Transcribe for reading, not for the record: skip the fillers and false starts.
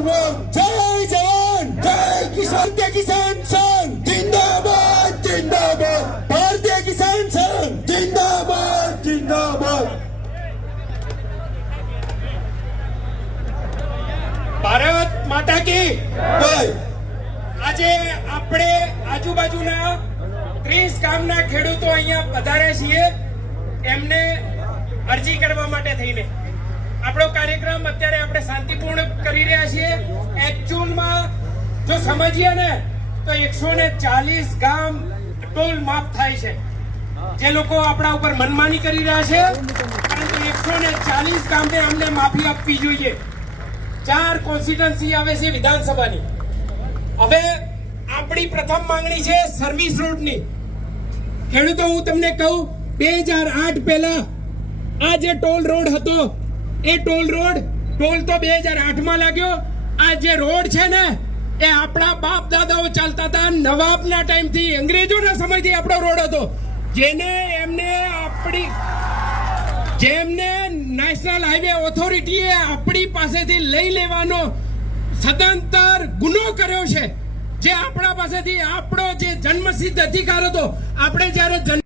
जय जवान जय किसान के किसान संघ जिंदाबाद जिंदाबाद भारतीय किसान संघ जिंदाबाद जिंदाबाद ભારત માતા કી जय આજે આપણે આજુબાજુના 30 ગામના ખેડૂતો અહીંયા પધાર્યા છીએ એમને અરજી કરવા માટે થઈને આપણો કાર્યક્રમ અત્યારે આપણે શાંતિપૂર્ણ કરી રહ્યા છીએ એકચ્યુઅલમાં જો સમજીએ ને તો 140 ગામ ટોલ માફ થાય છે જે લોકો આપણા ઉપર મનમાની કરી રહ્યા છે પરંતુ 140 ગામને અમને માફી આપવી જોઈએ 4 કોન્સ્ટિટ્યુન્સી આવે છે વિધાનસભાની હવે આપણી પ્રથમ માંગણી છે સર્વિસ રોડની ખેડૂતો હું તમને કહું 2008 પહેલા આ જે ટોલ રોડ હતો એ ટોલ તો 2008 માં લાગ્યો આ જે રોડ છે ને એ આપણા બાપ દાદાઓ ચાલતા હતા નવાબના ટાઈમથી અંગ્રેજોના સમયથી આપણો રોડ હતો જેમને નેશનલ હાઈવે ઓથોરિટીએ આપણી પાસેથી લઈ લેવાનો સદંતર ગુનો કર્યો છે જે આપણા પાસેથી આપણો જે જન્મસિદ્ધ અધિકાર હતો આપણે જ્યારે